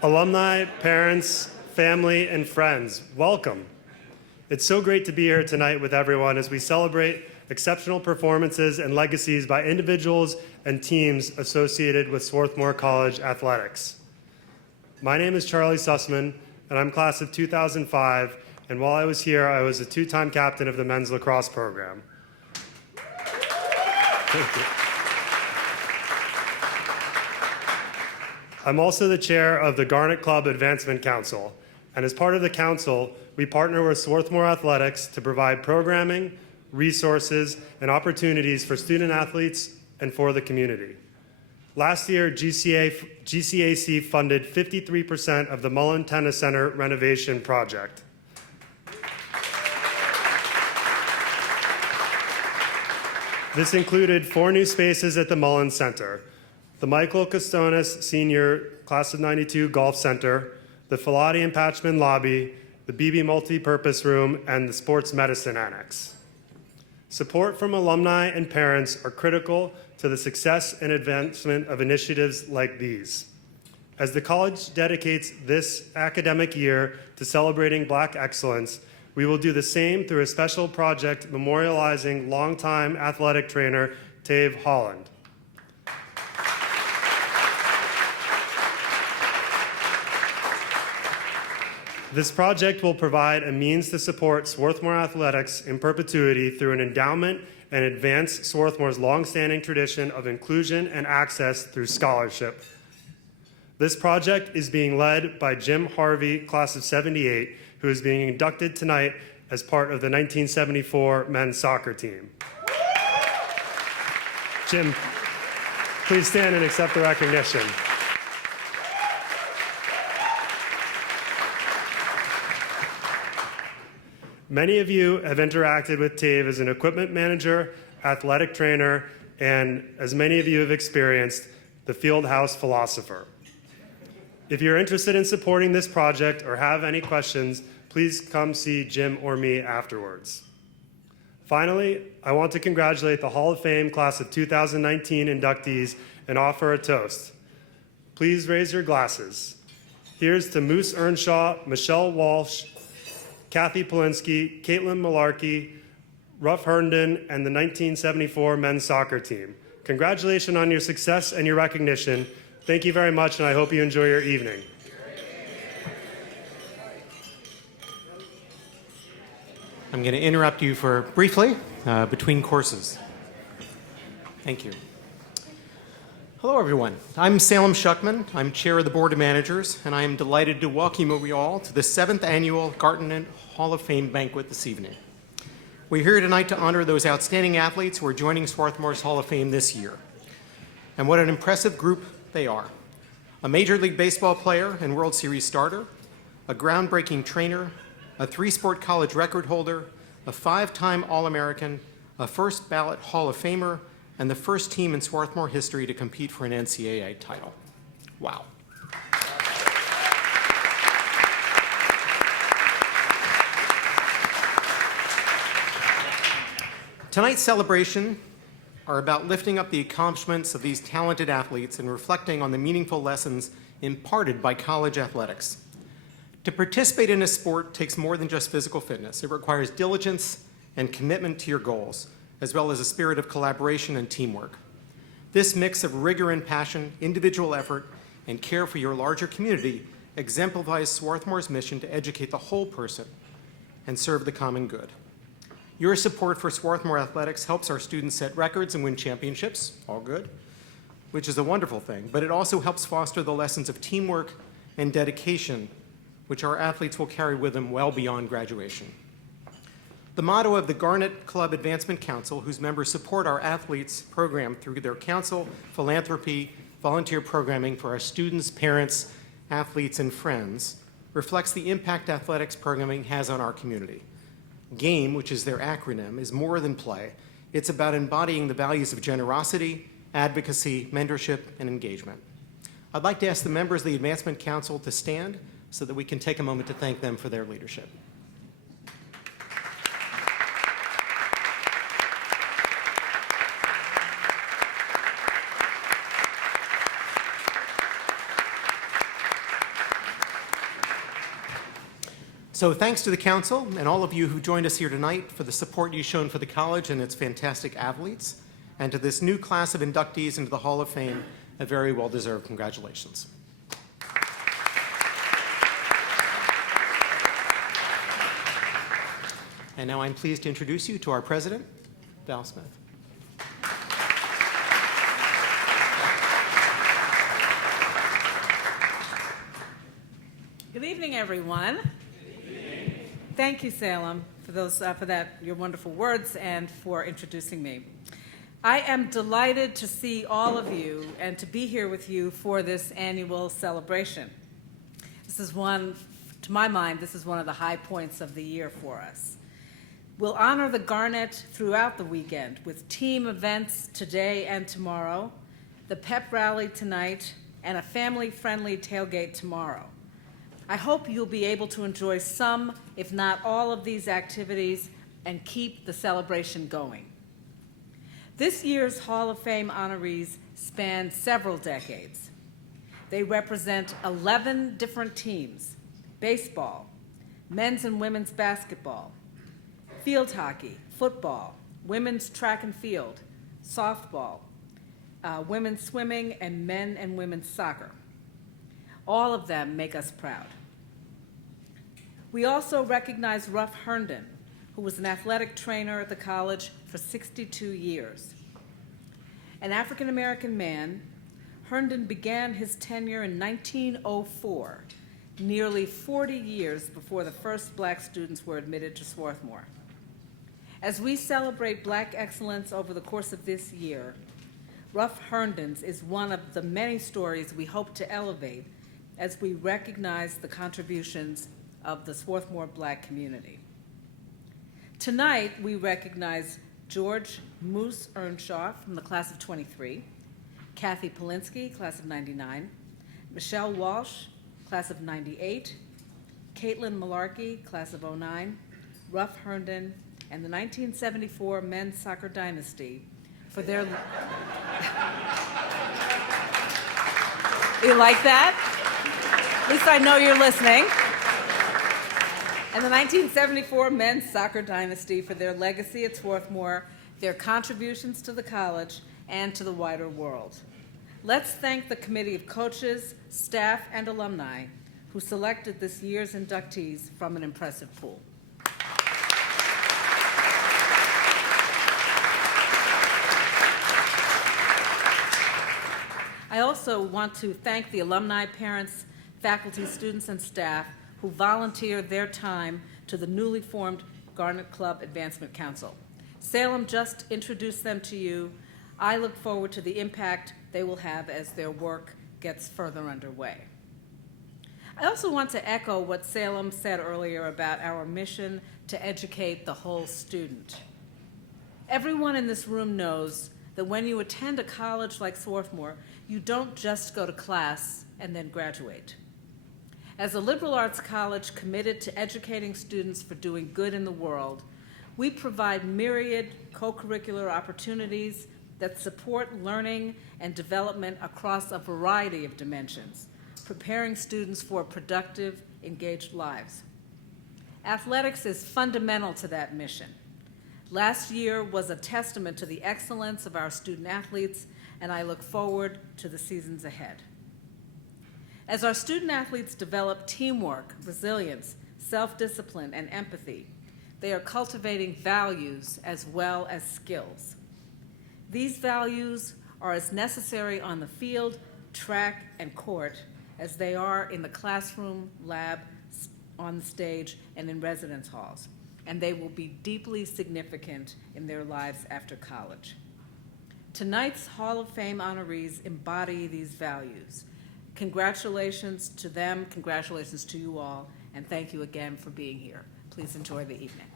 Alumni, parents, family, and friends, welcome. It's so great to be here tonight with everyone as we celebrate exceptional performances and legacies by individuals and teams associated with Swarthmore College athletics. My name is Charlie Sussman, and I'm class of 2005, and while I was here, I was a two-time captain of the men's lacrosse program. Thank you. I'm also the chair of the Garnet Club Advancement Council, and as part of the council, we partner with Swarthmore Athletics to provide programming, resources, and opportunities for student athletes and for the community. Last year, GCAC funded 53% of the Mullen Tennis Center renovation project. This included 4 new spaces at the Mullen Center: the Michael Costonis Senior Class of 92 Golf Center, the Filati and Patchman Lobby, the BB Multi-Purpose Room, and the Sports Medicine Annex. Support from alumni and parents are critical to the success and advancement of initiatives like these. As the college dedicates this academic year to celebrating Black excellence, we will do the same through a special project memorializing longtime athletic trainer Tave Holland. This project will provide a means to support Swarthmore athletics in perpetuity through an endowment and advance Swarthmore's longstanding tradition of inclusion and access through scholarship. This project is being led by Jim Harvey, class of 78, who is being inducted tonight as part of the 1974 men's soccer team. Jim, please stand and accept the recognition. Many of you have interacted with Tave as an equipment manager, athletic trainer, and as many of you have experienced, the field house philosopher. If you're interested in supporting this project or have any questions, please come see Jim or me afterwards. Finally, I want to congratulate the Hall of Fame class of 2019 inductees and offer a toast. Please raise your glasses. Here's to Moose Earnshaw, Michelle Walsh, Cathy Polinsky, Caitlin Mullarkey, Ruff Herndon, and the 1974 men's soccer team. Congratulations on your success and your recognition. Thank you very much, and I hope you enjoy your evening. I'm going to interrupt you briefly between courses. Thank you. Hello, everyone. I'm Salem Shuchman. I'm chair of the Board of Managers, and I am delighted to welcome you all to the 7th Annual Garnet Hall of Fame banquet this evening. We're here tonight to honor those outstanding athletes who are joining Swarthmore's Hall of Fame this year. And what an impressive group they are. A Major League Baseball player and World Series starter, a groundbreaking trainer, a 3-sport college record holder, a 5-time All-American, a first ballot Hall of Famer, and the first team in Swarthmore history to compete for an NCAA title. Wow. Tonight's celebration are about lifting up the accomplishments of these talented athletes and reflecting on the meaningful lessons imparted by college athletics. To participate in a sport takes more than just physical fitness. It requires diligence and commitment to your goals, as well as a spirit of collaboration and teamwork. This mix of rigor and passion, individual effort, and care for your larger community exemplifies Swarthmore's mission to educate the whole person and serve the common good. Your support for Swarthmore athletics helps our students set records and win championships, all good, which is a wonderful thing, but it also helps foster the lessons of teamwork and dedication, which our athletes will carry with them well beyond graduation. The motto of the Garnet Club Advancement Council, whose members support our athletes' program through their council, philanthropy, volunteer programming for our students, parents, athletes, and friends, reflects the impact athletics programming has on our community. GAME, which is their acronym, is more than play. It's about embodying the values of generosity, advocacy, mentorship, and engagement. I'd like to ask the members of the Advancement Council to stand so that we can take a moment to thank them for their leadership. So thanks to the council and all of you who joined us here tonight for the support you've shown for the college and its fantastic athletes, and to this new class of inductees into the Hall of Fame, a very well-deserved congratulations. And now I'm pleased to introduce you to our president, Val Smith. Good evening, everyone. Good evening. Thank you, Salem, for your wonderful words and for introducing me. I am delighted to see all of you and to be here with you for this annual celebration. This is one, to my mind, this is one of the high points of the year for us. We'll honor the Garnet throughout the weekend with team events today and tomorrow, the pep rally tonight, and a family-friendly tailgate tomorrow. I hope you'll be able to enjoy some, if not all, of these activities and keep the celebration going. This year's Hall of Fame honorees span several decades. They represent 11 different teams: baseball, men's and women's basketball, field hockey, football, women's track and field, softball, women's swimming, and men and women's soccer. All of them make us proud. We also recognize Ruff Herndon, who was an athletic trainer at the college for 62 years. An African-American man, Herndon began his tenure in 1904, nearly 40 years before the first black students were admitted to Swarthmore. As we celebrate black excellence over the course of this year, Ruff Herndon's is one of the many stories we hope to elevate as we recognize the contributions of the Swarthmore black community. Tonight, we recognize George Moose Earnshaw from the class of 23, Cathy Polinsky, class of 99, Michelle Walsh, class of 98, Caitlin Mullarkey, class of 09, Ruff Herndon, and the 1974 men's soccer dynasty for their... You like that? At least I know you're listening. And the 1974 men's soccer dynasty for their legacy at Swarthmore, their contributions to the college, and to the wider world. Let's thank the committee of coaches, staff, and alumni who selected this year's inductees from an impressive pool. I also want to thank the alumni, parents, faculty, students, and staff who volunteered their time to the newly formed Garnet Club Advancement Council. Salem just introduced them to you. I look forward to the impact they will have as their work gets further underway. I also want to echo what Salem said earlier about our mission to educate the whole student. Everyone in this room knows that when you attend a college like Swarthmore, you don't just go to class and then graduate. As a liberal arts college committed to educating students for doing good in the world, we provide myriad co-curricular opportunities that support learning and development across a variety of dimensions, preparing students for productive, engaged lives. Athletics is fundamental to that mission. Last year was a testament to the excellence of our student athletes, and I look forward to the seasons ahead. As our student athletes develop teamwork, resilience, self-discipline, and empathy, they are cultivating values as well as skills. These values are as necessary on the field, track, and court as they are in the classroom, lab, on the stage, and in residence halls, and they will be deeply significant in their lives after college. Tonight's Hall of Fame honorees embody these values. Congratulations to them, congratulations to you all, and thank you again for being here. Please enjoy the evening.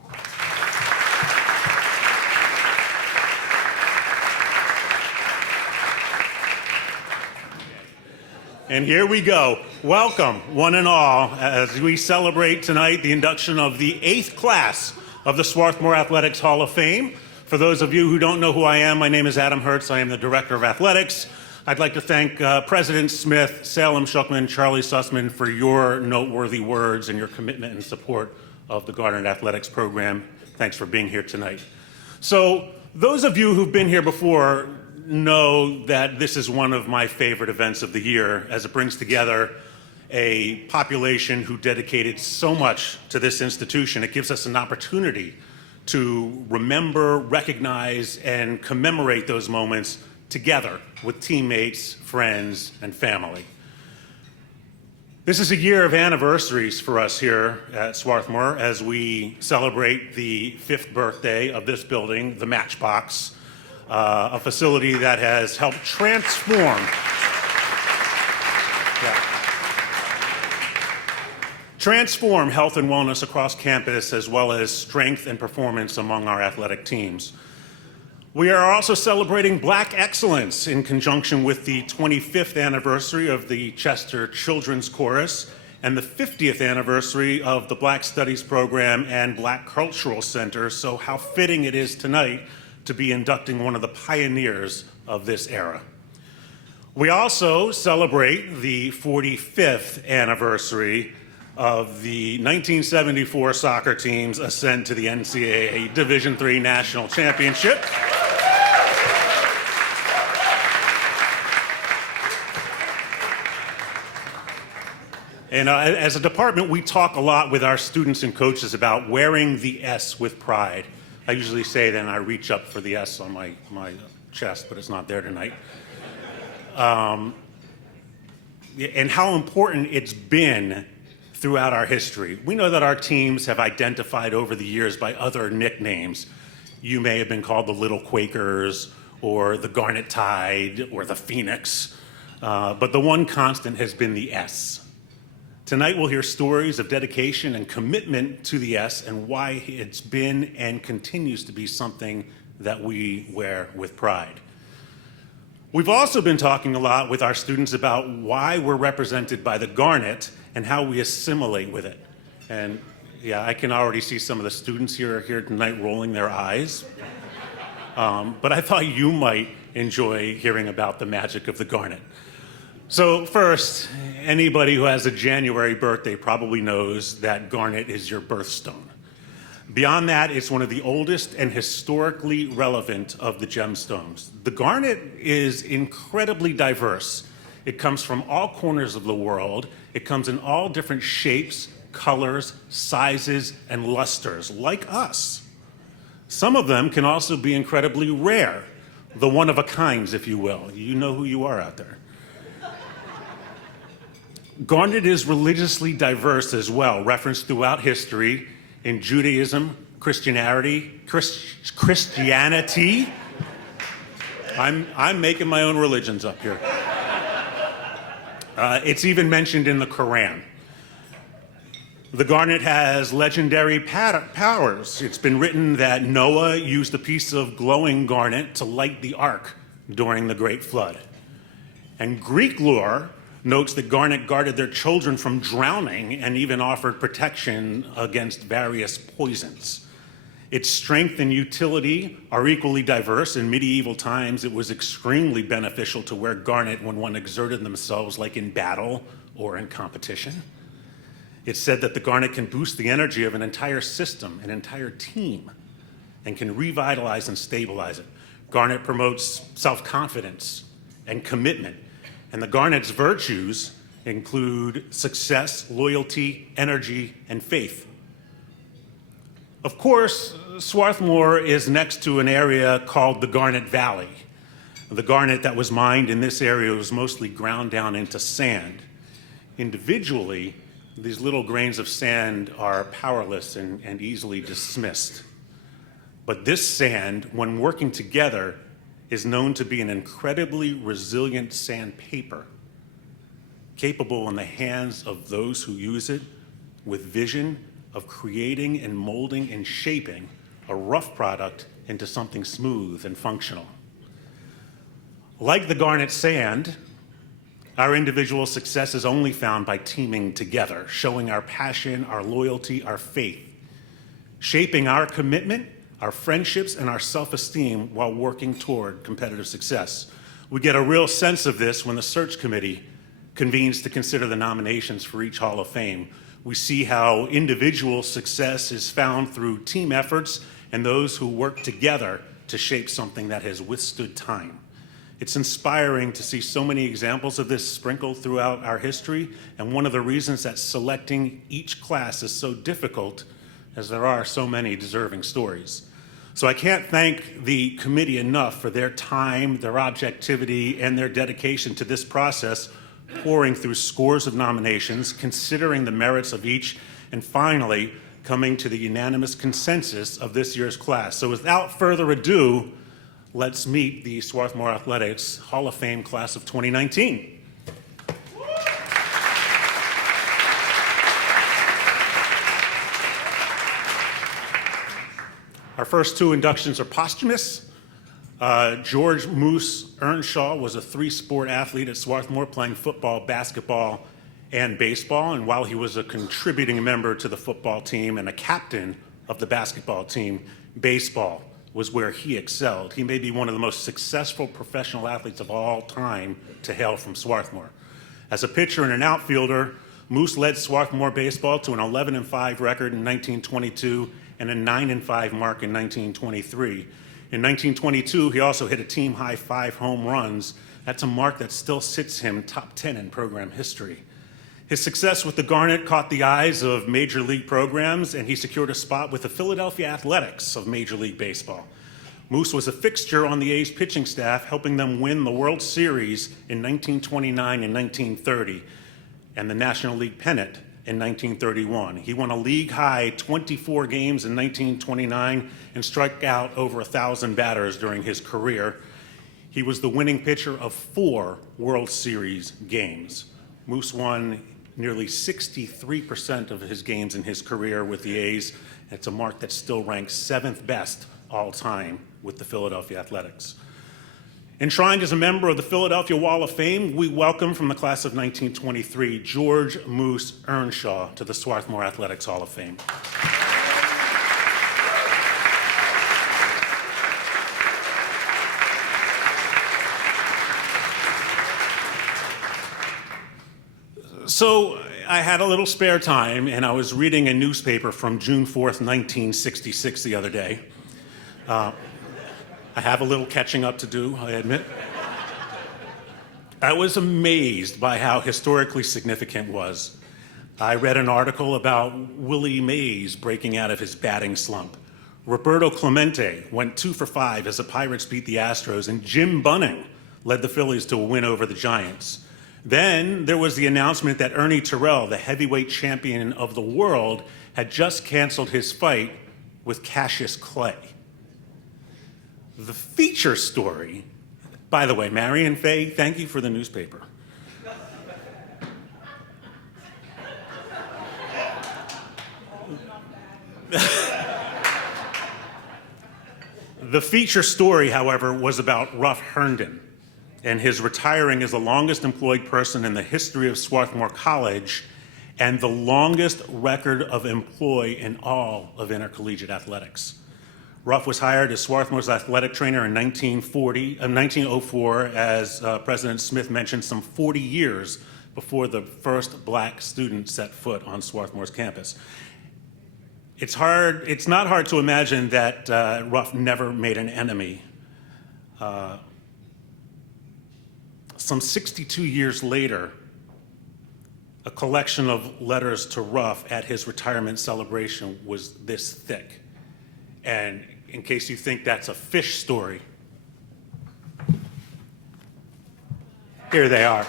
And here we go. Welcome, one and all, as we celebrate tonight the induction of the 8th class of the Swarthmore Athletics Hall of Fame. For those of you who don't know who I am, my name is Adam Hertz. I am the Director of Athletics. I'd like to thank President Smith, Salem, Shuchman, Charlie Sussman for your noteworthy words and your commitment and support of the Garnet Athletics program. Thanks for being here tonight. So those of you who've been here before know that this is one of my favorite events of the year, as it brings together a population who dedicated so much to this institution. It gives us an opportunity to remember, recognize, and commemorate those moments together with teammates, friends, and family. This is a year of anniversaries for us here at Swarthmore as we celebrate the 5th birthday of this building, the Matchbox, a facility that has helped transform health and wellness across campus, as well as strength and performance among our athletic teams. We are also celebrating Black excellence in conjunction with the 25th anniversary of the Chester Children's Chorus and the 50th anniversary of the Black Studies Program and Black Cultural Center. So how fitting it is tonight to be inducting one of the pioneers of this era. We also celebrate the 45th anniversary of the 1974 soccer team's ascent to the NCAA Division III National Championship. And as a department, we talk a lot with our students and coaches about wearing the S with pride. I usually say that and I reach up for the S on my chest, but it's not there tonight. And how important it's been throughout our history. We know that our teams have identified over the years by other nicknames. You may have been called the Little Quakers or the Garnet Tide or the Phoenix, but the one constant has been the S. Tonight we'll hear stories of dedication and commitment to the S and why it's been and continues to be something that we wear with pride. We've also been talking a lot with our students about why we're represented by the Garnet and how we assimilate with it. And yeah, I can already see some of the students here tonight rolling their eyes. But I thought you might enjoy hearing about the magic of the Garnet. So first, anybody who has a January birthday probably knows that Garnet is your birthstone. Beyond that, it's one of the oldest and historically relevant of the gemstones. The Garnet is incredibly diverse. It comes from all corners of the world. It comes in all different shapes, colors, sizes, and lusters, like us. Some of them can also be incredibly rare, the one-of-a-kinds, if you will. You know who you are out there. Garnet is religiously diverse as well, referenced throughout history in Judaism, Christianity. I'm making my own religions up here. It's even mentioned in the Quran. The Garnet has legendary powers. It's been written that Noah used a piece of glowing garnet to light the ark during the Great Flood. And Greek lore notes that Garnet guarded their children from drowning and even offered protection against various poisons. Its strength and utility are equally diverse. In medieval times, it was extremely beneficial to wear garnet when one exerted themselves, like in battle or in competition. It's said that the garnet can boost the energy of an entire system, an entire team, and can revitalize and stabilize it. Garnet promotes self-confidence and commitment. And the Garnet's virtues include success, loyalty, energy, and faith. Of course, Swarthmore is next to an area called the Garnet Valley. The garnet that was mined in this area was mostly ground down into sand. Individually, these little grains of sand are powerless and easily dismissed. But this sand, when working together, is known to be an incredibly resilient sandpaper, capable in the hands of those who use it with vision of creating and molding and shaping a rough product into something smooth and functional. Like the garnet sand, our individual success is only found by teaming together, showing our passion, our loyalty, our faith, shaping our commitment, our friendships, and our self-esteem while working toward competitive success. We get a real sense of this when the search committee convenes to consider the nominations for each Hall of Fame. We see how individual success is found through team efforts and those who work together to shape something that has withstood time. It's inspiring to see so many examples of this sprinkled throughout our history, and one of the reasons that selecting each class is so difficult is there are so many deserving stories. So I can't thank the committee enough for their time, their objectivity, and their dedication to this process, pouring through scores of nominations, considering the merits of each, and finally coming to the unanimous consensus of this year's class. So without further ado, let's meet the Swarthmore Athletics Hall of Fame class of 2019. Our first two inductions are posthumous. George Moose Earnshaw was a three-sport athlete at Swarthmore, playing football, basketball, and baseball. And while he was a contributing member to the football team and a captain of the basketball team, baseball was where he excelled. He may be one of the most successful professional athletes of all time to hail from Swarthmore. As a pitcher and an outfielder, Moose led Swarthmore baseball to an 11-5 record in 1922 and a 9-5 mark in 1923. In 1922, he also hit a team-high 5 home runs. That's a mark that still sits him top 10 in program history. His success with the Garnet caught the eyes of major league programs, and he secured a spot with the Philadelphia Athletics of Major League Baseball. Moose was a fixture on the A's pitching staff, helping them win the World Series in 1929 and 1930, and the National League pennant in 1931. He won a league-high 24 games in 1929 and struck out over 1,000 batters during his career. He was the winning pitcher of 4 World Series games. Moose won nearly 63% of his games in his career with the A's. It's a mark that still ranks 7th best all time with the Philadelphia Athletics. Enshrined as a member of the Philadelphia Wall of Fame, we welcome from the class of 1923, George Moose Earnshaw to the Swarthmore Athletics Hall of Fame. So I had a little spare time, and I was reading a newspaper from June 4th, 1966 the other day. I have a little catching up to do, I admit. I was amazed by how historically significant it was. I read an article about Willie Mays breaking out of his batting slump. Roberto Clemente went 2 for 5 as the Pirates beat the Astros, and Jim Bunning led the Phillies to a win over the Giants. Then there was the announcement that Ernie Terrell, the heavyweight champion of the world, had just canceled his fight with Cassius Clay. The feature story, by the way, Marion Fay, thank you for the newspaper. The feature story, however, was about Ruff Herndon and his retiring as the longest employed person in the history of Swarthmore College and the longest record of employ in all of intercollegiate athletics. Ruff was hired as Swarthmore's athletic trainer in 1904, as President Smith mentioned, some 40 years before the first black student set foot on Swarthmore's campus. It's not hard to imagine that Ruff never made an enemy. Some 62 years later, a collection of letters to Ruff at his retirement celebration was this thick. And in case you think that's a fish story, here they are.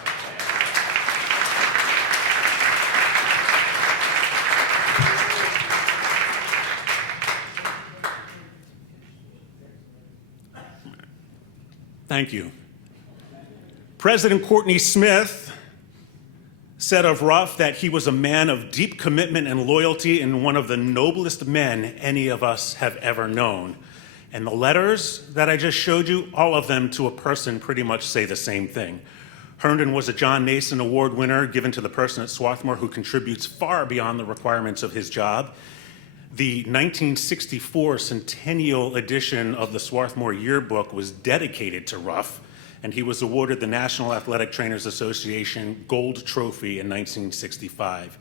Thank you. President Courtney Smith said of Ruff that he was a man of deep commitment and loyalty and one of the noblest men any of us have ever known. And the letters that I just showed you, all of them to a person pretty much say the same thing. Herndon was a John Nason Award winner given to the person at Swarthmore who contributes far beyond the requirements of his job. The 1964 centennial edition of the Swarthmore yearbook was dedicated to Ruff, and he was awarded the National Athletic Trainers Association Gold Trophy in 1965.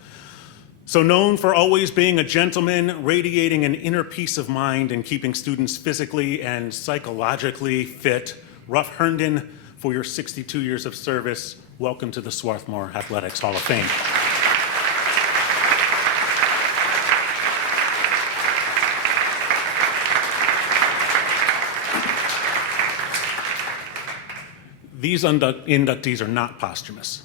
So known for always being a gentleman, radiating an inner peace of mind and keeping students physically and psychologically fit, Ruff Herndon, for your 62 years of service, welcome to the Swarthmore Athletics Hall of Fame. These inductees are not posthumous.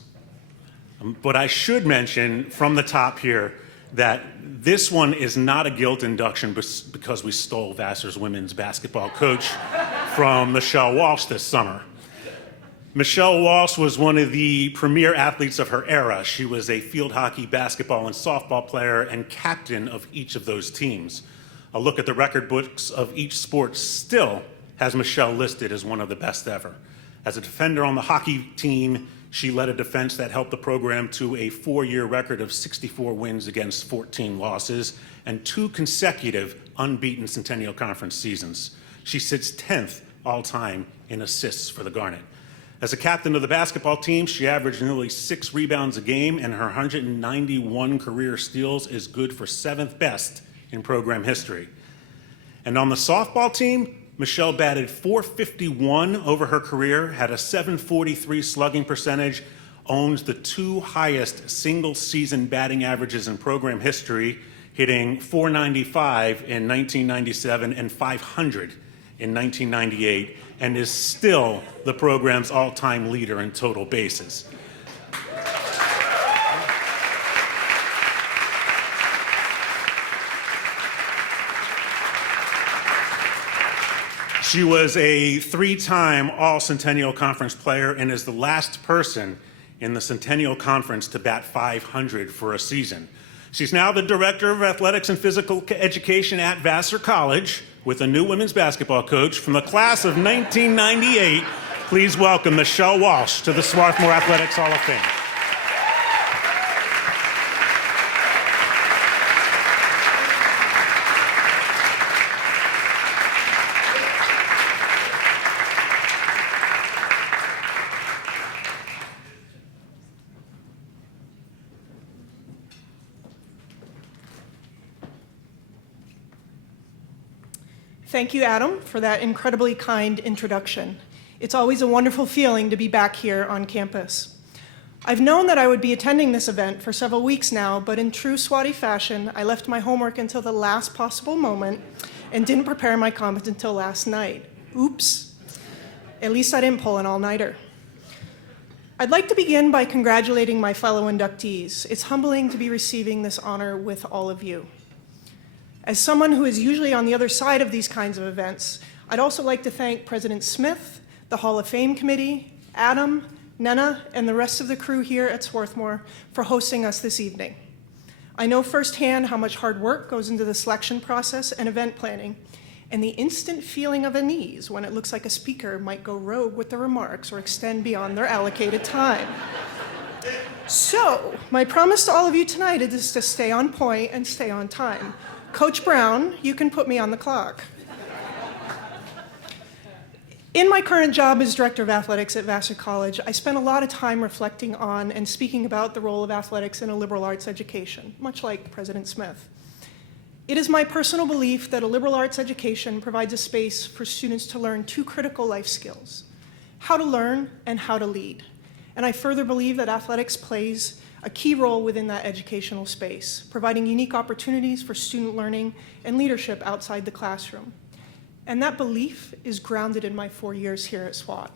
But I should mention from the top here that this one is not a guilt induction because we stole Vassar's women's basketball coach from Michelle Walsh this summer. Michelle Walsh was one of the premier athletes of her era. She was a field hockey, basketball, and softball player and captain of each of those teams. A look at the record books of each sport still has Michelle listed as one of the best ever. As a defender on the hockey team, she led a defense that helped the program to a 4-year record of 64 wins against 14 losses and 2 consecutive unbeaten Centennial Conference seasons. She sits 10th all-time in assists for the Garnet. As a captain of the basketball team, she averaged nearly 6 rebounds a game, and her 191 career steals is good for 7th best in program history. And on the softball team, Michelle batted .451 over her career, had a .743 slugging percentage, owns the 2 highest single-season batting averages in program history, hitting .495 in 1997 and .500 in 1998, and is still the program's all-time leader in total bases. She was a 3-time All-Centennial Conference player and is the last person in the Centennial Conference to bat .500 for a season. She's now the Director of Athletics and Physical Education at Vassar College with a new women's basketball coach from the class of 1998. Please welcome Michelle Walsh to the Swarthmore Athletics Hall of Fame. Thank you, Adam, for that incredibly kind introduction. It's always a wonderful feeling to be back here on campus. I've known that I would be attending this event for several weeks now, but in true Swati fashion, I left my homework until the last possible moment and didn't prepare my comments until last night. Oops. At least I didn't pull an all-nighter. I'd like to begin by congratulating my fellow inductees. It's humbling to be receiving this honor with all of you. As someone who is usually on the other side of these kinds of events, I'd also like to thank President Smith, the Hall of Fame Committee, Adam, Nena, and the rest of the crew here at Swarthmore for hosting us this evening. I know firsthand how much hard work goes into the selection process and event planning, and the instant feeling of unease when it looks like a speaker might go rogue with their remarks or extend beyond their allocated time. So, my promise to all of you tonight is to stay on point and stay on time. Coach Brown, you can put me on the clock. In my current job as Director of Athletics at Vassar College, I spent a lot of time reflecting on and speaking about the role of athletics in a liberal arts education, much like President Smith. It is my personal belief that a liberal arts education provides a space for students to learn 2 critical life skills: how to learn and how to lead. And I further believe that athletics plays a key role within that educational space, providing unique opportunities for student learning and leadership outside the classroom. And that belief is grounded in my 4 years here at SWAT.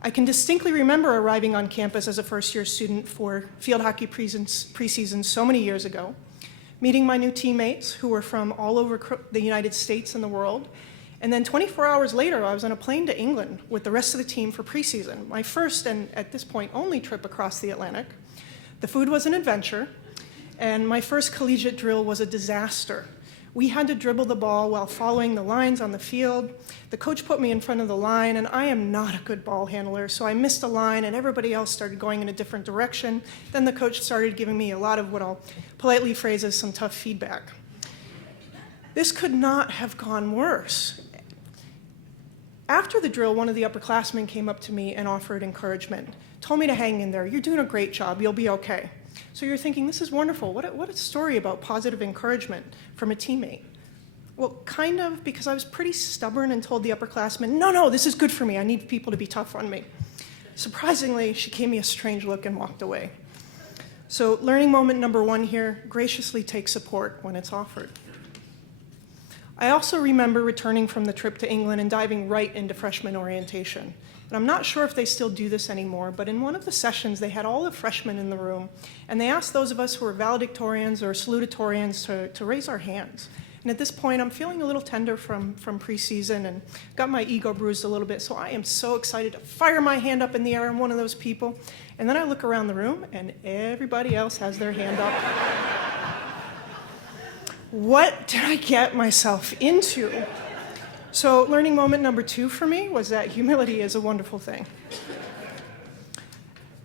I can distinctly remember arriving on campus as a first-year student for field hockey preseason so many years ago, meeting my new teammates who were from all over the United States and the world, and then 24 hours later, I was on a plane to England with the rest of the team for preseason, my first and at this point only trip across the Atlantic. The food was an adventure, and my first collegiate drill was a disaster. We had to dribble the ball while following the lines on the field. The coach put me in front of the line, and I am not a good ball handler, so I missed a line, and everybody else started going in a different direction. Then the coach started giving me a lot of what I'll politely phrase as some tough feedback. This could not have gone worse. After the drill, one of the upperclassmen came up to me and offered encouragement, told me to hang in there. You're doing a great job. You'll be okay. So you're thinking, this is wonderful. What a story about positive encouragement from a teammate. Well, kind of, because I was pretty stubborn and told the upperclassmen, no, this is good for me. I need people to be tough on me. Surprisingly, she gave me a strange look and walked away. So learning moment number 1 here, graciously take support when it's offered. I also remember returning from the trip to England and diving right into freshman orientation. And I'm not sure if they still do this anymore, but in one of the sessions, they had all the freshmen in the room, and they asked those of us who were valedictorians or salutatorians to raise our hands. And at this point, I'm feeling a little tender from preseason and got my ego bruised a little bit, so I am so excited to fire my hand up in the air. I'm one of those people. And then I look around the room, and everybody else has their hand up. What did I get myself into? So learning moment number 2 for me was that humility is a wonderful thing.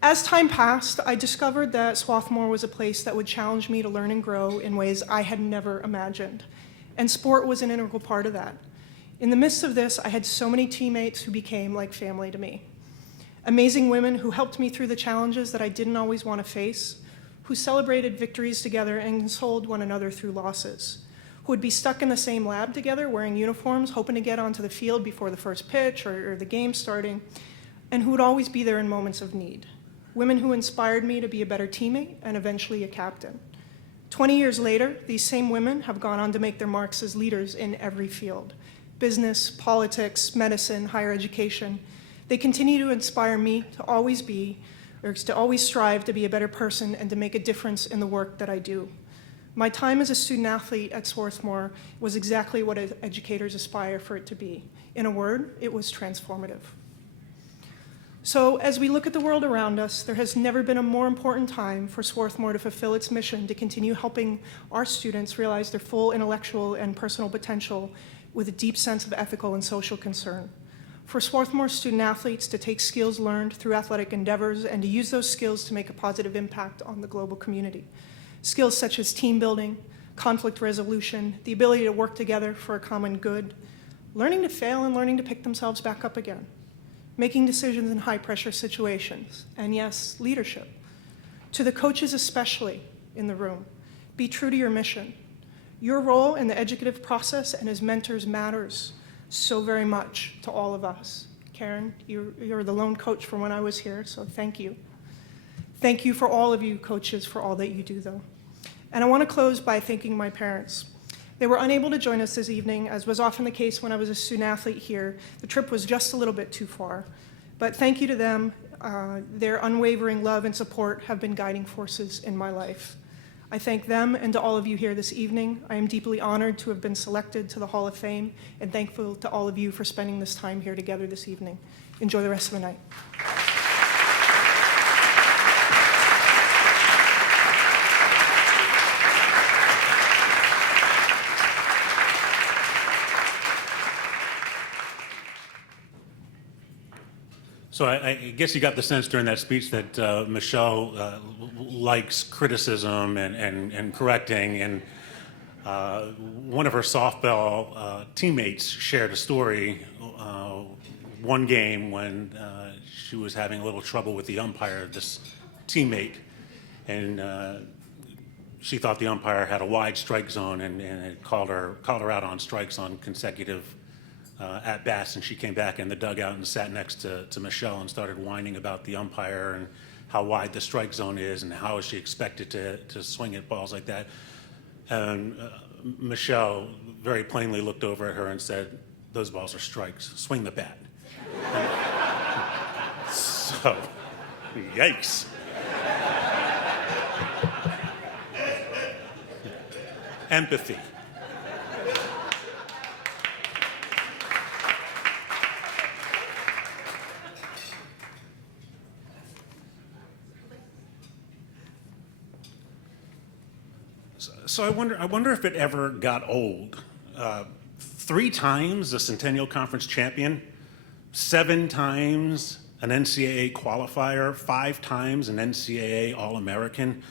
As time passed, I discovered that Swarthmore was a place that would challenge me to learn and grow in ways I had never imagined. And sport was an integral part of that. In the midst of this, I had so many teammates who became like family to me. Amazing women who helped me through the challenges that I didn't always want to face, who celebrated victories together and consoled one another through losses, who would be stuck in the same lab together wearing uniforms, hoping to get onto the field before the first pitch or the game starting, and who would always be there in moments of need. Women who inspired me to be a better teammate and eventually a captain. 20 years later, these same women have gone on to make their marks as leaders in every field: business, politics, medicine, higher education. They continue to inspire me to always strive to be a better person and to make a difference in the work that I do. My time as a student athlete at Swarthmore was exactly what educators aspire for it to be. In a word, it was transformative. So as we look at the world around us, there has never been a more important time for Swarthmore to fulfill its mission to continue helping our students realize their full intellectual and personal potential with a deep sense of ethical and social concern. For Swarthmore student athletes to take skills learned through athletic endeavors and to use those skills to make a positive impact on the global community. Skills such as team building, conflict resolution, the ability to work together for a common good, learning to fail and learning to pick themselves back up again, making decisions in high-pressure situations, and yes, leadership. To the coaches especially in the room, be true to your mission. Your role in the educative process and as mentors matters so very much to all of us. Karen, you're the lone coach from when I was here, so thank you. Thank you for all of you coaches for all that you do, though. And I want to close by thanking my parents. They were unable to join us this evening, as was often the case when I was a student athlete here. The trip was just a little bit too far. But thank you to them. Their unwavering love and support have been guiding forces in my life. I thank them and to all of you here this evening. I am deeply honored to have been selected to the Hall of Fame and thankful to all of you for spending this time here together this evening. Enjoy the rest of the night. So I guess you got the sense during that speech that Michelle likes criticism and correcting. And one of her softball teammates shared a story one game when she was having a little trouble with the umpire, this teammate. And she thought the umpire had a wide strike zone and had called her out on strikes on consecutive at bats, and she came back in the dugout and sat next to Michelle and started whining about the umpire and how wide the strike zone is and how is she expected to swing at balls like that. And Michelle very plainly looked over at her and said, "Those balls are strikes. Swing the bat." So, yikes. Empathy. So I wonder if it ever got old. 3 times a Centennial Conference champion, 7 times an NCAA qualifier, 5 times an NCAA All-American.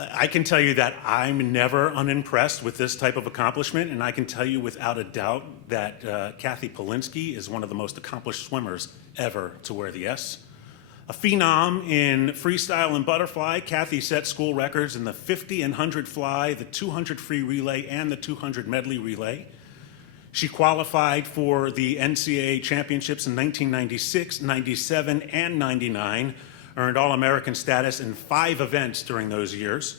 I can tell you that I'm never unimpressed with this type of accomplishment, and I can tell you without a doubt that Cathy Polinsky is one of the most accomplished swimmers ever to wear the S. A phenom in freestyle and butterfly, Cathy set school records in the 50 and 100 fly, the 200 free relay, and the 200 medley relay. She qualified for the NCAA championships in 1996, 97, and 99, earned All-American status in 5 events during those years.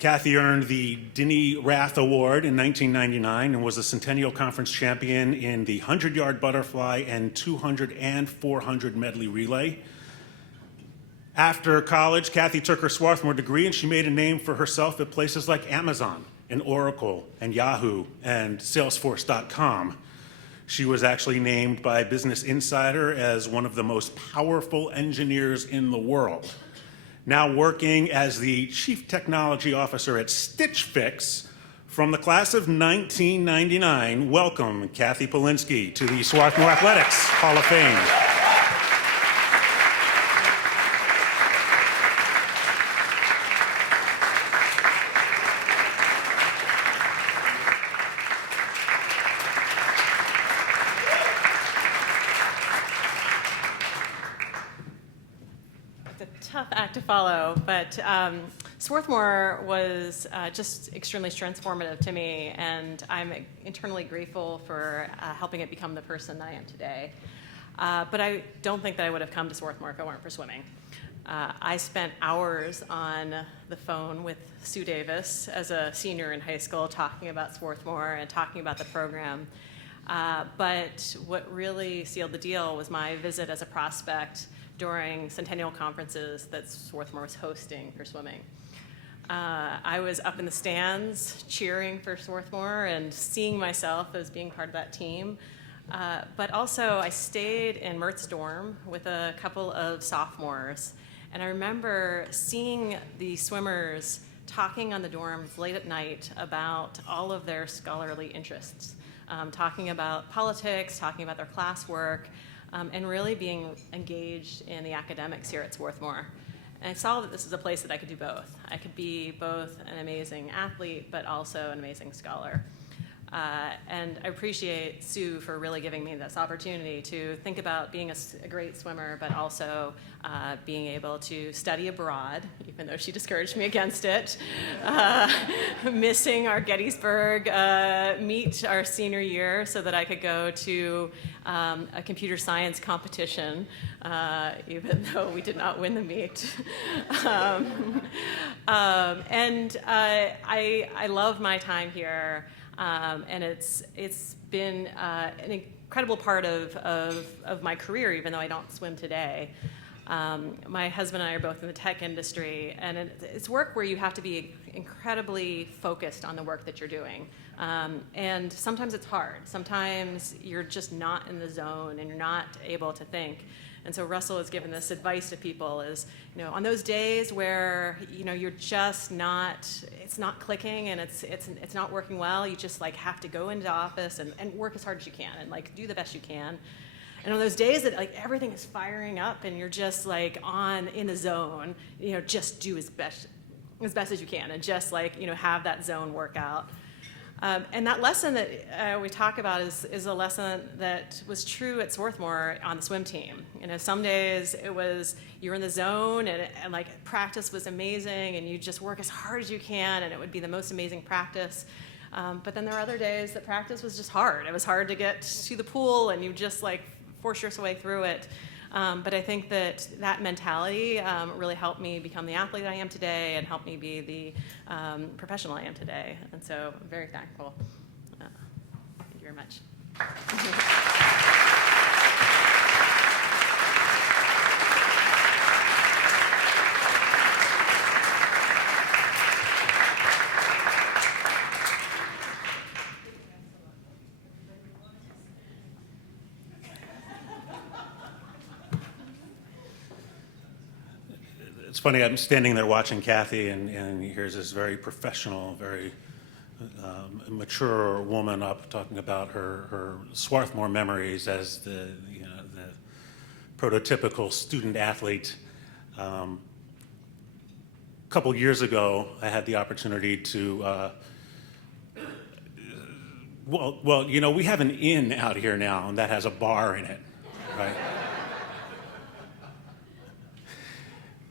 Cathy earned the Denny Rath Award in 1999 and was a Centennial Conference champion in the 100-yard butterfly and 200 and 400 medley relay. After college, Cathy took her Swarthmore degree and she made a name for herself at places like Amazon and Oracle and Yahoo and Salesforce.com. She was actually named by Business Insider as one of the most powerful engineers in the world. Now working as the Chief Technology Officer at Stitch Fix, from the class of 1999, welcome Cathy Polinsky to the Swarthmore Athletics Hall of Fame. Tough act to follow, but Swarthmore was just extremely transformative to me, and I'm eternally grateful for helping it become the person I am today. But I don't think that I would have come to Swarthmore if it weren't for swimming. I spent hours on the phone with Sue Davis as a senior in high school talking about Swarthmore and talking about the program. But what really sealed the deal was my visit as a prospect during Centennial conferences that Swarthmore was hosting for swimming. I was up in the stands cheering for Swarthmore and seeing myself as being part of that team. But also I stayed in Mert's dorm with a couple of sophomores. And I remember seeing the swimmers talking on the dorms late at night about all of their scholarly interests, talking about politics, talking about their classwork, and really being engaged in the academics here at Swarthmore. And I saw that this is a place that I could do both. I could be both an amazing athlete, but also an amazing scholar. And I appreciate Sue for really giving me this opportunity to think about being a great swimmer, but also being able to study abroad, even though she discouraged me against it, missing our Gettysburg meet our senior year so that I could go to a computer science competition, even though we did not win the meet. And I love my time here. And it's been an incredible part of my career, even though I don't swim today. My husband and I are both in the tech industry, and it's work where you have to be incredibly focused on the work that you're doing. And sometimes it's hard. Sometimes you're just not in the zone and you're not able to think. And so Russell has given this advice to people is, on those days where, you're just not, it's not clicking and it's not working well, you just have to go into the office and work as hard as you can and do the best you can. And on those days that everything is firing up and you're just in the zone, just do as best as you can and just have that zone work out. And that lesson that we talk about is a lesson that was true at Swarthmore on the swim team. Some days it was you're in the zone and practice was amazing and you just work as hard as you can and it would be the most amazing practice. But then there are other days that practice was just hard. It was hard to get to the pool and you just force your way through it. But I think that mentality really helped me become the athlete I am today and helped me be the professional I am today. And so I'm very thankful. Thank you very much. It's funny, I'm standing there watching Cathy, and here's this very professional, very mature woman up talking about her Swarthmore memories as the prototypical student athlete. A couple years ago, I had the opportunity to, we have an inn out here now, and that has a bar in it, right?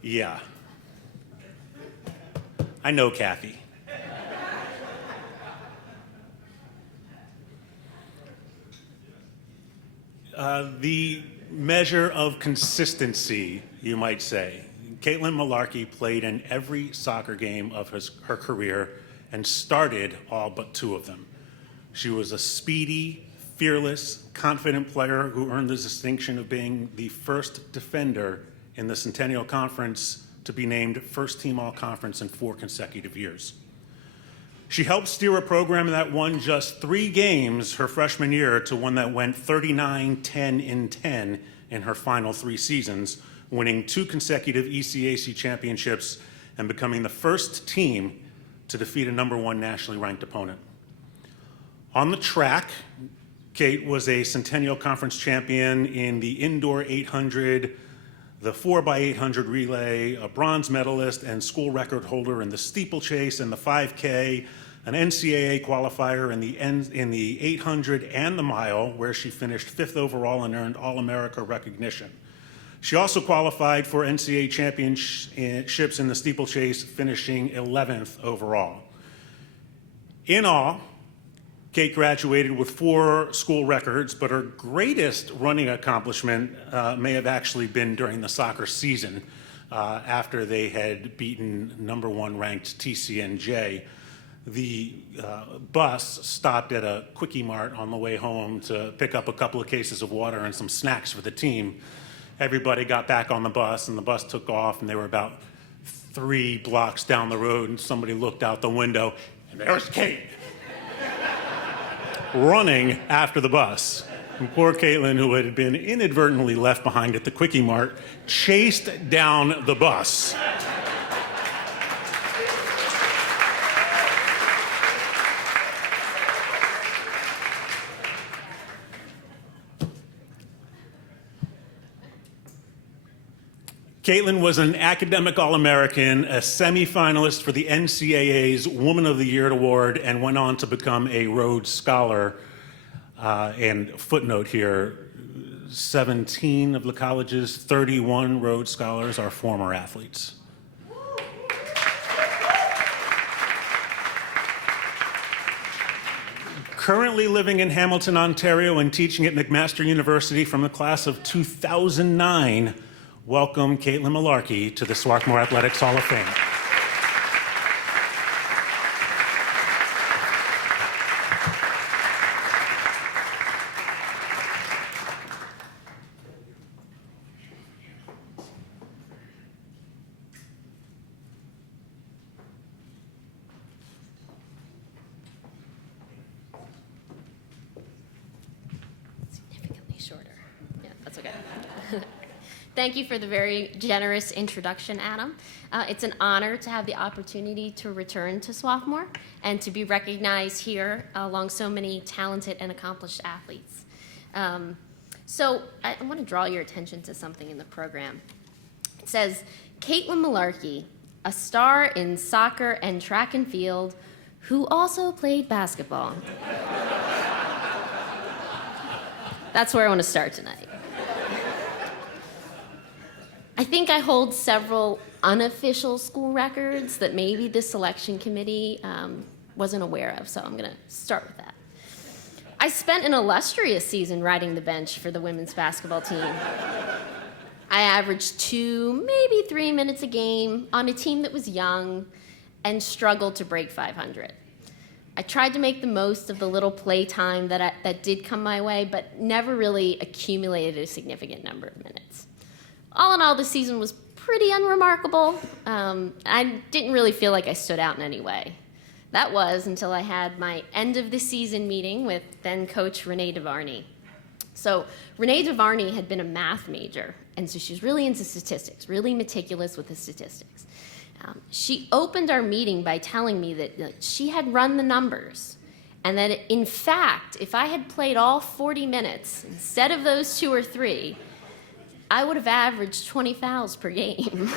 Yeah. I know Cathy. The measure of consistency, you might say. Caitlin Mullarkey played in every soccer game of her career and started all but 2 of them. She was a speedy, fearless, confident player who earned the distinction of being the first defender in the Centennial Conference to be named first team all-conference in 4 consecutive years. She helped steer a program that won just 3 games her freshman year to one that went 39-10-10 in her final 3 seasons, winning 2 consecutive ECAC championships and becoming the first team to defeat a #1 nationally ranked opponent. On the track, Kate was a Centennial Conference champion in the indoor 800, the 4x800 relay, a bronze medalist and school record holder in the steeplechase and the 5K, an NCAA qualifier in the 800 and the mile, where she finished 5th overall and earned All-America recognition. She also qualified for NCAA championships in the steeplechase, finishing 11th overall. In all, Kate graduated with 4 school records, but her greatest running accomplishment may have actually been during the soccer season after they had beaten #1 ranked TCNJ. The bus stopped at a Quickie Mart on the way home to pick up a couple of cases of water and some snacks for the team. Everybody got back on the bus, and the bus took off, and they were about 3 blocks down the road, and somebody looked out the window, and there was Kate running after the bus. And poor Caitlin, who had been inadvertently left behind at the Quickie Mart, chased down the bus. Caitlin was an academic All-American, a semifinalist for the NCAA's Woman of the Year award, and went on to become a Rhodes Scholar. And footnote here, 17 of the college's 31 Rhodes Scholars are former athletes. Currently living in Hamilton, Ontario, and teaching at McMaster University from the class of 2009, welcome Caitlin Mullarkey to the Swarthmore Athletics Hall of Fame. Significantly shorter. Yeah, that's okay. Thank you for the very generous introduction, Adam. It's an honor to have the opportunity to return to Swarthmore and to be recognized here along so many talented and accomplished athletes. So I want to draw your attention to something in the program. It says, Caitlin Mullarkey, a star in soccer and track and field, who also played basketball. That's where I want to start tonight. I think I hold several unofficial school records that maybe the selection committee wasn't aware of, so I'm going to start with that. I spent an illustrious season riding the bench for the women's basketball team. I averaged 2, maybe 3 minutes a game on a team that was young and struggled to break 500. I tried to make the most of the little play time that did come my way, but never really accumulated a significant number of minutes. All in all, the season was pretty unremarkable. I didn't really feel like I stood out in any way. That was until I had my end of the season meeting with then coach Renee DeVarney. So Renee DeVarney had been a math major, and so she was really into statistics, really meticulous with the statistics. She opened our meeting by telling me that she had run the numbers, and that in fact, if I had played all 40 minutes instead of those 2 or 3, I would have averaged 20 fouls per game.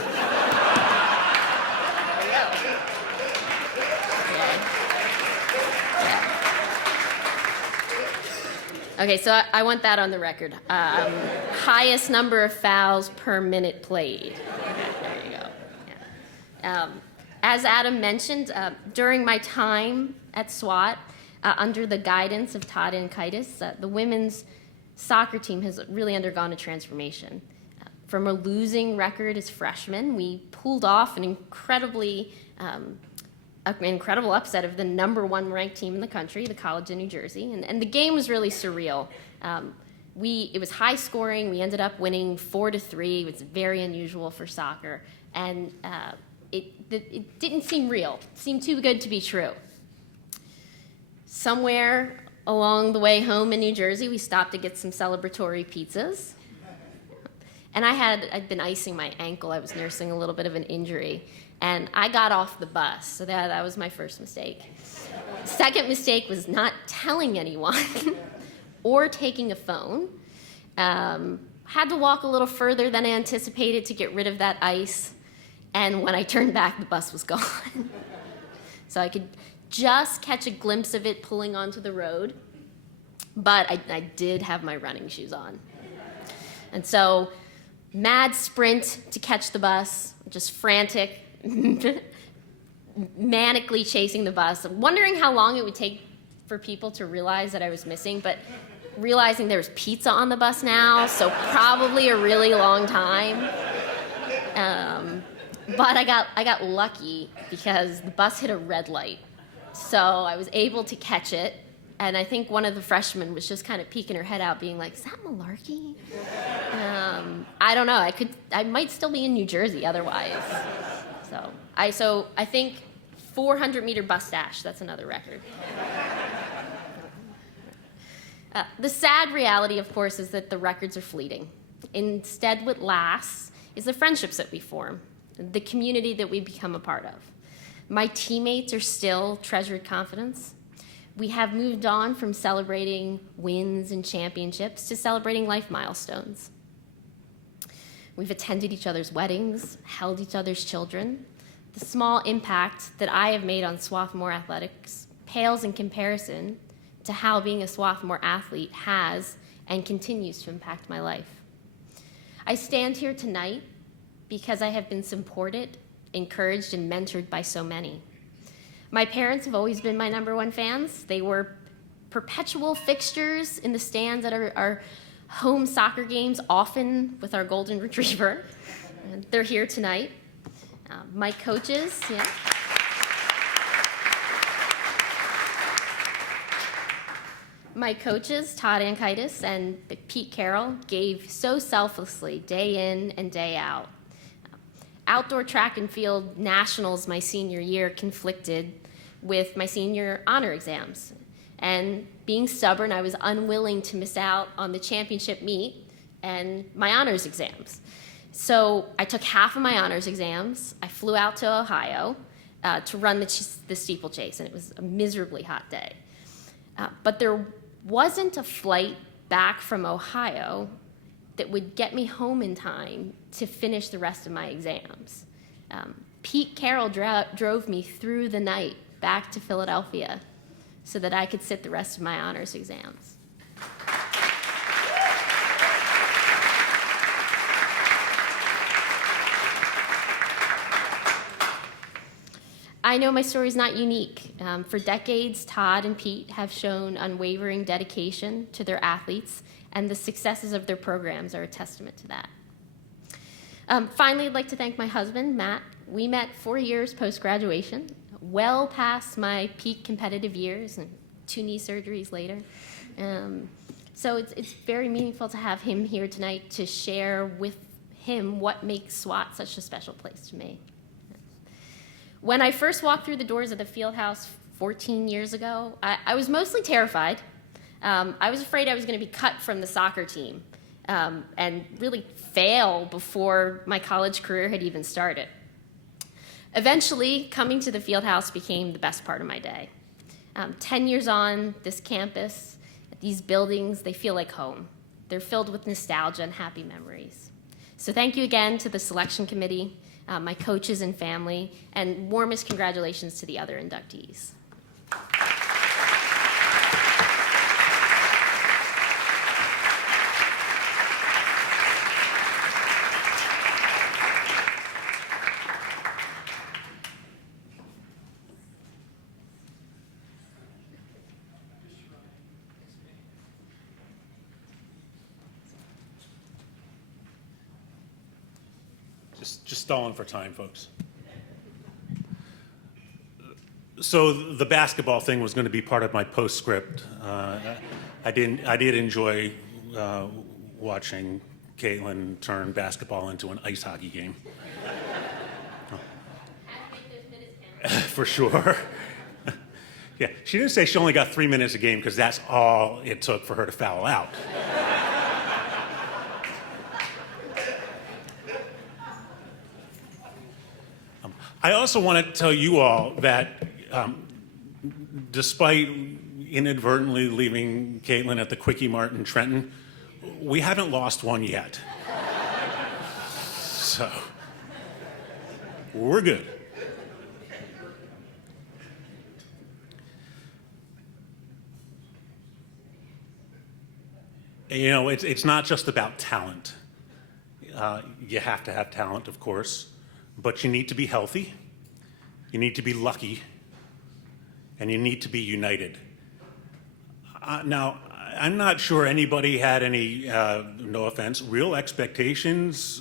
Okay, so I want that on the record. Highest number of fouls per minute played. Okay, there you go. Yeah. As Adam mentioned, during my time at SWAT, under the guidance of Todd Ankaitis, the women's soccer team has really undergone a transformation. From a losing record as freshmen, we pulled off an incredible upset of the #1 ranked team in the country, the College of New Jersey, and the game was really surreal. It was high scoring. We ended up winning 4-3. It was very unusual for soccer, and it didn't seem real. It seemed too good to be true. Somewhere along the way home in New Jersey, we stopped to get some celebratory pizzas. And I'd been icing my ankle. I was nursing a little bit of an injury. And I got off the bus, so that was my first mistake. Second mistake was not telling anyone or taking a phone. Had to walk a little further than I anticipated to get rid of that ice. And when I turned back, the bus was gone. So I could just catch a glimpse of it pulling onto the road. But I did have my running shoes on. And so, mad sprint to catch the bus, just frantic, manically chasing the bus, wondering how long it would take for people to realize that I was missing, but realizing there was pizza on the bus now, so probably a really long time. But I got lucky because the bus hit a red light. So I was able to catch it, and I think one of the freshmen was just kind of peeking her head out, being like, "Is that Mullarkey?" I don't know. I might still be in New Jersey otherwise. So I think 400-meter bus dash. That's another record. The sad reality, of course, is that the records are fleeting. Instead, what lasts is the friendships that we form, the community that we become a part of. My teammates are still treasured confidence. We have moved on from celebrating wins and championships to celebrating life milestones. We've attended each other's weddings, held each other's children. The small impact that I have made on Swarthmore athletics pales in comparison to how being a Swarthmore athlete has and continues to impact my life. I stand here tonight because I have been supported, encouraged, and mentored by so many. My parents have always been my #1 fans. They were perpetual fixtures in the stands at our home soccer games, often with our golden retriever. They're here tonight. My coaches, My coaches, Todd Ankaitis and Pete Carroll, gave so selflessly day in and day out. Outdoor track and field nationals my senior year conflicted with my senior honor exams. And being stubborn, I was unwilling to miss out on the championship meet and my honors exams. So I took half of my honors exams. I flew out to Ohio to run the steeplechase, and it was a miserably hot day. But there wasn't a flight back from Ohio that would get me home in time to finish the rest of my exams. Pete Carroll drove me through the night back to Philadelphia so that I could sit the rest of my honors exams. I know my story is not unique. For decades, Todd and Pete have shown unwavering dedication to their athletes, and the successes of their programs are a testament to that. Finally, I'd like to thank my husband, Matt. We met 4 years post-graduation, well past my peak competitive years and 2 knee surgeries later. So it's very meaningful to have him here tonight to share with him what makes SWAT such a special place to me. When I first walked through the doors of the field house 14 years ago, I was mostly terrified. I was afraid I was going to be cut from the soccer team and really fail before my college career had even started. Eventually, coming to the field house became the best part of my day. 10 years on, this campus, these buildings, they feel like home. They're filled with nostalgia and happy memories. So thank you again to the selection committee, my coaches and family, and warmest congratulations to the other inductees. Just stalling for time, folks. So the basketball thing was going to be part of my postscript. I did enjoy watching Caitlin turn basketball into an ice hockey game. For sure. Yeah, she didn't say she only got 3 minutes a game because that's all it took for her to foul out. I also want to tell you all that despite inadvertently leaving Caitlin at the Quickie Mart in Trenton, we haven't lost one yet. So, we're good. You know, it's not just about talent. You have to have talent, of course, but you need to be healthy, you need to be lucky, and you need to be united. Now, I'm not sure anybody had any, no offense, real expectations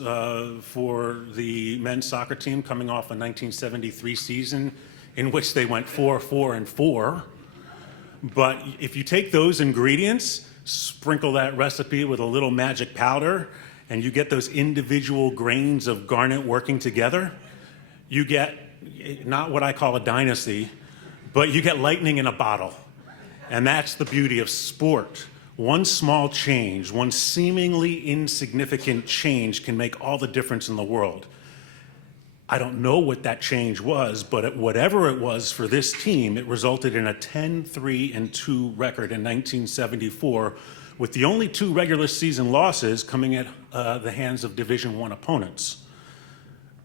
for the men's soccer team coming off a 1973 season in which they went 4-4-4. But if you take those ingredients, sprinkle that recipe with a little magic powder, and you get those individual grains of garnet working together, you get not what I call a dynasty, but you get lightning in a bottle. And that's the beauty of sport. One small change, one seemingly insignificant change can make all the difference in the world. I don't know what that change was, but whatever it was for this team, it resulted in a 10-3-2 record in 1974, with the only 2 regular season losses coming at the hands of Division I opponents.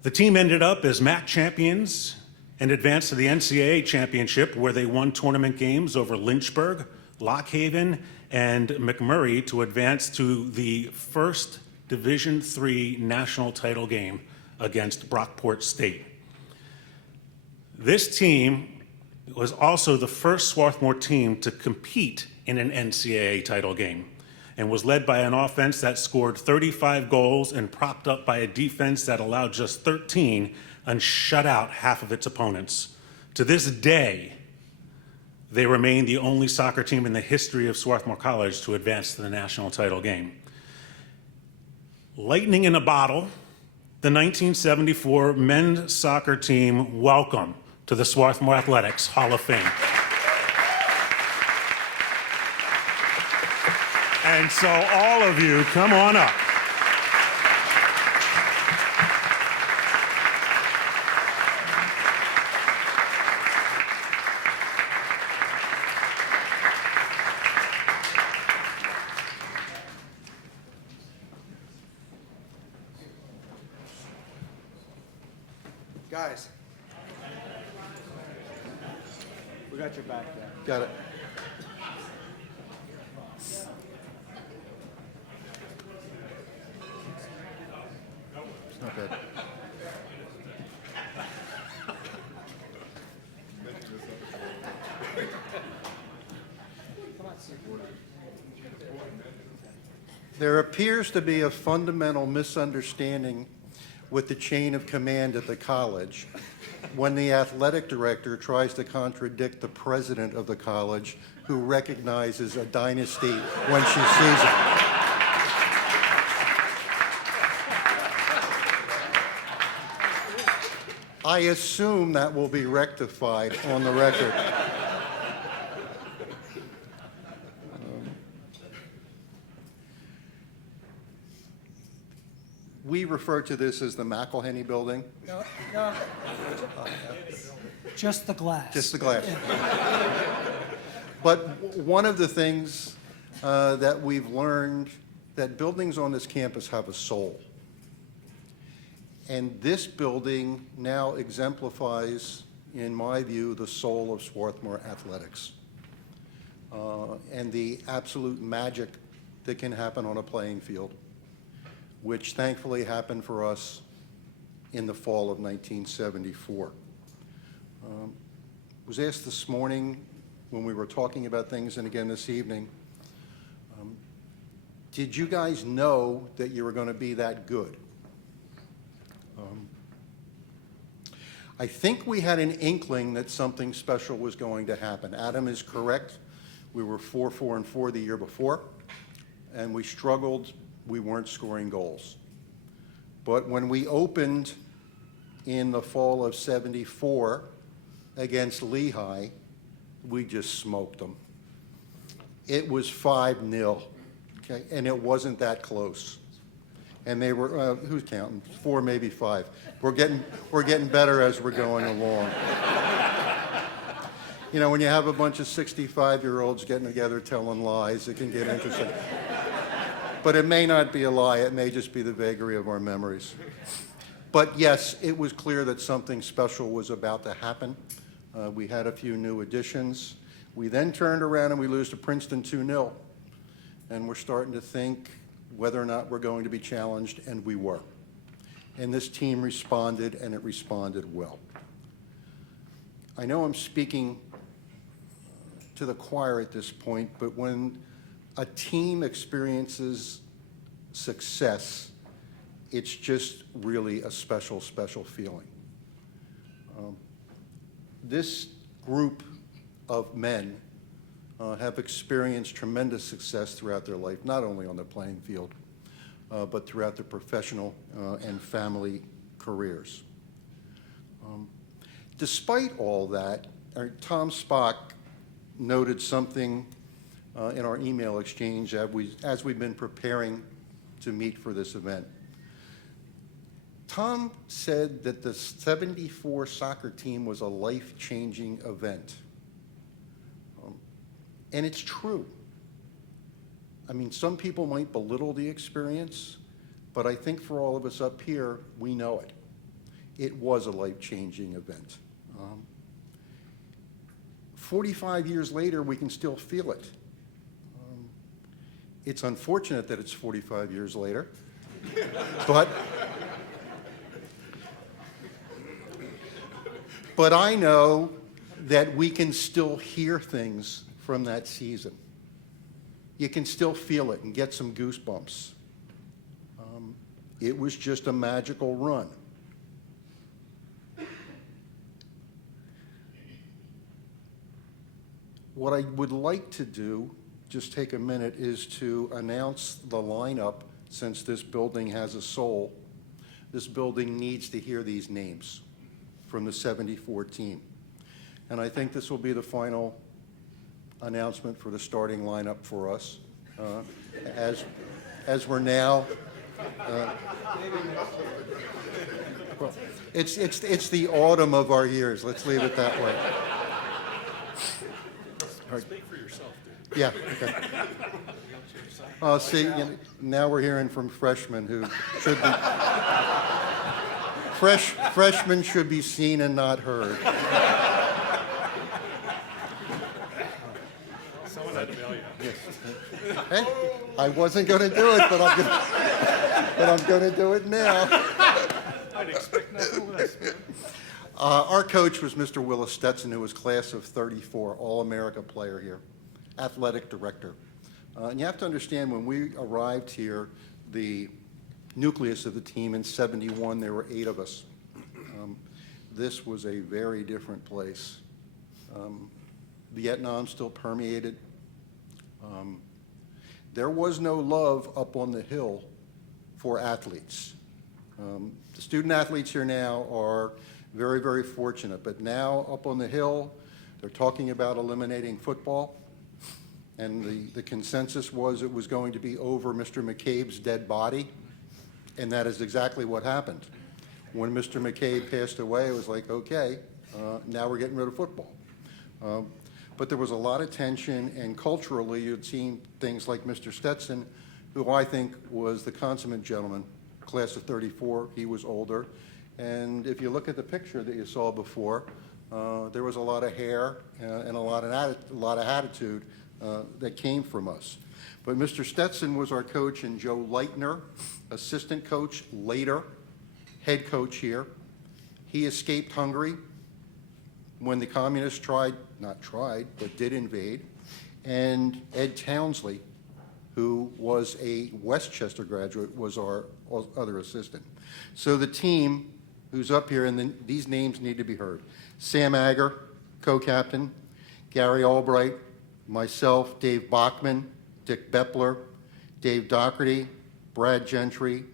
The team ended up as MAC champions and advanced to the NCAA championship, where they won tournament games over Lynchburg, Lock Haven, and McMurray to advance to the first Division III national title game against Brockport State. This team was also the first Swarthmore team to compete in an NCAA title game, and was led by an offense that scored 35 goals and propped up by a defense that allowed just 13 and shut out half of its opponents. To this day, they remain the only soccer team in the history of Swarthmore College to advance to the national title game. Lightning in a bottle, the 1974 men's soccer team, welcome to the Swarthmore Athletics Hall of Fame. And so all of you, come on up. Guys, we got your back there. Got it. It's not bad. There appears to be a fundamental misunderstanding with the chain of command at the college when the athletic director tries to contradict the president of the college, who recognizes a dynasty when she sees it. I assume that will be rectified on the record. We refer to this as the McElhenney building. No. Just the glass. Just the glass. But one of the things that we've learned, that buildings on this campus have a soul. And this building now exemplifies, in my view, the soul of Swarthmore athletics and the absolute magic that can happen on a playing field, which thankfully happened for us in the fall of 1974. Was asked this morning when we were talking about things, and again this evening, did you guys know that you were going to be that good? I think we had an inkling that something special was going to happen. Adam is correct. We were 4-4-4 the year before, and we struggled. We weren't scoring goals. But when we opened in the fall of '74 against Lehigh, we just smoked them. It was 5-0, okay, and it wasn't that close. And they were, who's counting? 4, maybe 5. We're getting better as we're going along. You know, when you have a bunch of 65-year-olds getting together telling lies, it can get interesting. But it may not be a lie. It may just be the vagary of our memories. But yes, it was clear that something special was about to happen. We had a few new additions. We then turned around and we lose to Princeton 2-0. And we're starting to think whether or not we're going to be challenged, and we were. And this team responded, and it responded well. I know I'm speaking to the choir at this point, but when a team experiences success, it's just really a special, special feeling. This group of men have experienced tremendous success throughout their life, not only on the playing field, but throughout their professional and family careers. Despite all that, Tom Spock noted something in our email exchange as we've been preparing to meet for this event. Tom said that the '74 soccer team was a life-changing event. And it's true. I mean, some people might belittle the experience, but I think for all of us up here, we know it. It was a life-changing event. 45 years later, we can still feel it. It's unfortunate that it's 45 years later, but I know that we can still hear things from that season. You can still feel it and get some goosebumps. It was just a magical run. What I would like to do, just take a minute, is to announce the lineup. Since this building has a soul, this building needs to hear these names from the '74 team. And I think this will be the final announcement for the starting lineup for us, as we're now. Well, it's the autumn of our years. Let's leave it that way. Speak for yourself, dude. Yeah. Okay. See, now we're hearing from freshmen who should be. Freshmen should be seen and not heard. Someone had to bail you. Yes. Hey, I wasn't going to do it, but I'm going to do it now. I'd expect nothing less, man. Our coach was Mr. Willis Stetson, who was class of '34, All-America player here, athletic director. And you have to understand, when we arrived here, the nucleus of the team in '71, there were 8 of us. This was a very different place. Vietnam still permeated. There was no love up on the hill for athletes. The student athletes here now are very, very fortunate, but now up on the hill, they're talking about eliminating football, and the consensus was it was going to be over Mr. McCabe's dead body, and that is exactly what happened. When Mr. McCabe passed away, it was like, okay, now we're getting rid of football. But there was a lot of tension, and culturally, you'd seen things like Mr. Stetson, who I think was the consummate gentleman, class of '34. He was older. And if you look at the picture that you saw before, there was a lot of hair and a lot of attitude that came from us. But Mr. Stetson was our coach, and Joe Leitner, assistant coach, later head coach here. He escaped Hungary when the communists did invade. And Ed Townsley, who was a Westchester graduate, was our other assistant. So the team who's up here, and then these names need to be heard. Sam Agger, co-captain, Gary Albright, myself, Dave Bachman, Dick Bepler, Dave Doherty, Brad Gentry,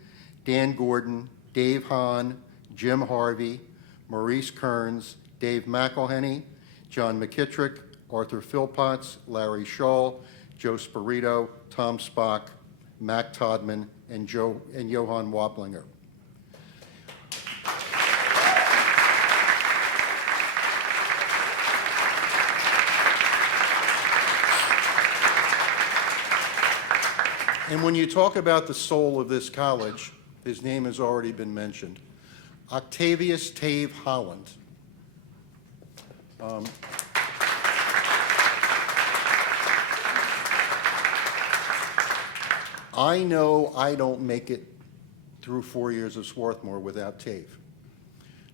Dan Gordon, Dave Hahn, Jim Harvey, Maurice Kearns, Dave McElhenney, John McKittrick, Arthur Philpotts, Larry Shaw, Joe Spirito, Tom Spock, Mac Todman, and Johann Wablinger. And when you talk about the soul of this college, his name has already been mentioned. Octavius Tave Holland. I know I don't make it through 4 years of Swarthmore without Tave.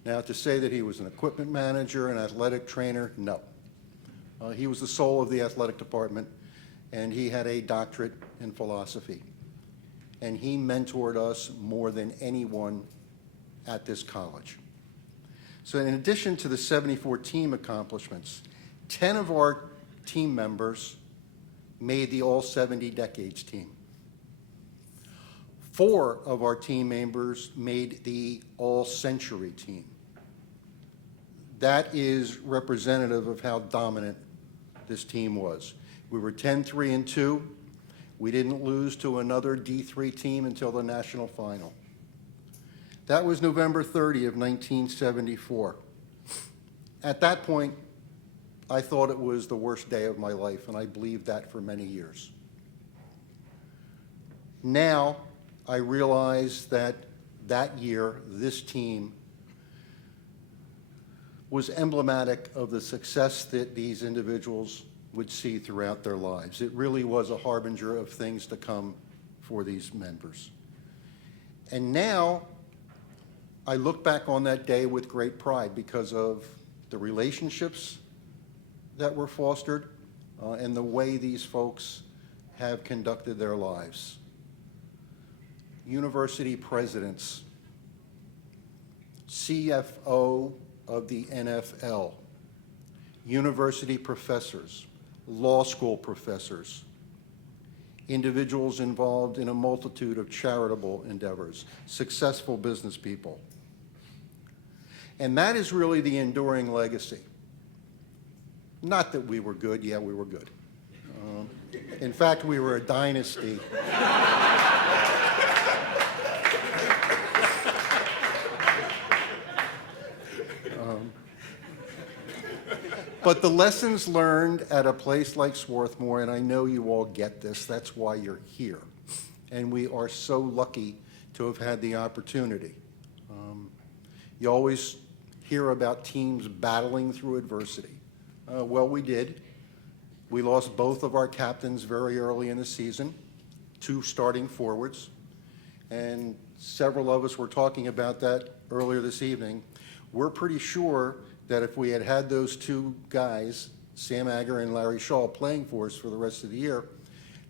Now, to say that he was an equipment manager, an athletic trainer, no. He was the soul of the athletic department, and he had a doctorate in philosophy. And he mentored us more than anyone at this college. So in addition to the 74 team accomplishments, 10 of our team members made the All 70 Decades team. 4 of our team members made the All Century team. That is representative of how dominant this team was. We were 10-3-2. We didn't lose to another D3 team until the national final. That was November 30 of 1974. At that point, I thought it was the worst day of my life, and I believed that for many years. Now, I realize that that year, this team was emblematic of the success that these individuals would see throughout their lives. It really was a harbinger of things to come for these members. And now, I look back on that day with great pride because of the relationships that were fostered and the way these folks have conducted their lives. University presidents, CFO of the NFL, university professors, law school professors, individuals involved in a multitude of charitable endeavors, successful business people. And that is really the enduring legacy. Not that we were good, yeah, we were good. In fact, we were a dynasty. But the lessons learned at a place like Swarthmore, and I know you all get this, that's why you're here. And we are so lucky to have had the opportunity. You always hear about teams battling through adversity. Well, we did. We lost both of our captains very early in the season, 2 starting forwards. And several of us were talking about that earlier this evening. We're pretty sure that if we had had those 2 guys, Sam Agger and Larry Shaw, playing for us for the rest of the year,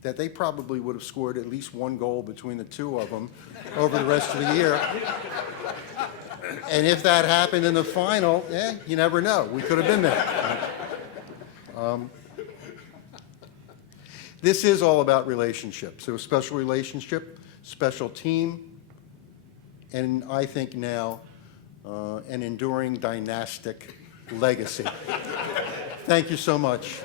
that they probably would have scored at least 1 goal between the 2 of them over the rest of the year. And if that happened in the final, you never know. We could have been there. This is all about relationships. So a special relationship, special team, and I think now an enduring dynastic legacy. Thank you so much.